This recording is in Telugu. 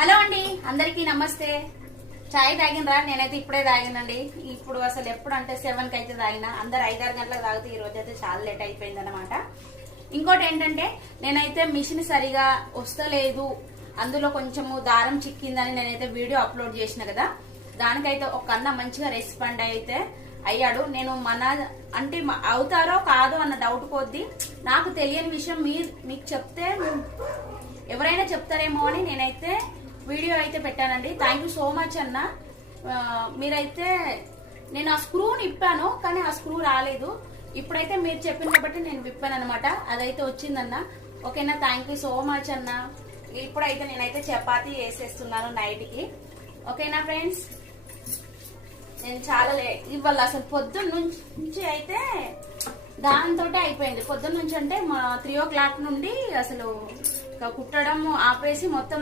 హలో అండి, అందరికీ నమస్తే. చాయ్ తాగినరా? నేనైతే ఇప్పుడే తాగినండి. ఇప్పుడు అసలు ఎప్పుడు అంటే 7కి అయితే తాగిన. అందరు 5-6 గంటలకు తాగితే ఈ రోజు అయితే చాలా లేట్ అయిపోయింది అనమాట. ఇంకోటి ఏంటంటే నేనైతే మిషన్ సరిగా వస్తలేదు, అందులో కొంచెము దారం చిక్కిందని నేనైతే వీడియో అప్లోడ్ చేసిన కదా. దానికైతే ఒక అన్న మంచిగా రెస్పాండ్ అయితే అయ్యాడు. నేను అంటే అవుతారో కాదో అన్న డౌట్ కొద్దీ నాకు తెలియని విషయం మీకు చెప్తే ఎవరైనా చెప్తారేమో అని నేనైతే వీడియో అయితే పెట్టానండి. థ్యాంక్ యూ సో మచ్ అన్న. మీరైతే నేను ఆ స్క్రూని ఇప్పాను, కానీ ఆ స్క్రూ రాలేదు. ఇప్పుడైతే మీరు చెప్పిన కాబట్టి నేను విప్పాను అనమాట. అదైతే వచ్చిందన్న. ఓకేనా, థ్యాంక్ యూ సో మచ్ అన్న. ఇప్పుడైతే నేనైతే చపాతీ వేసేస్తున్నాను నైట్కి. ఓకేనా ఫ్రెండ్స్, నేను చాలా ఇవాళ అసలు పొద్దున్న నుంచి అయితే దాంతో అయిపోయింది. పొద్దున్న నుంచి అంటే మా 3 o'clock నుండి అసలు కుట్టడం ఆపేసి మొత్తం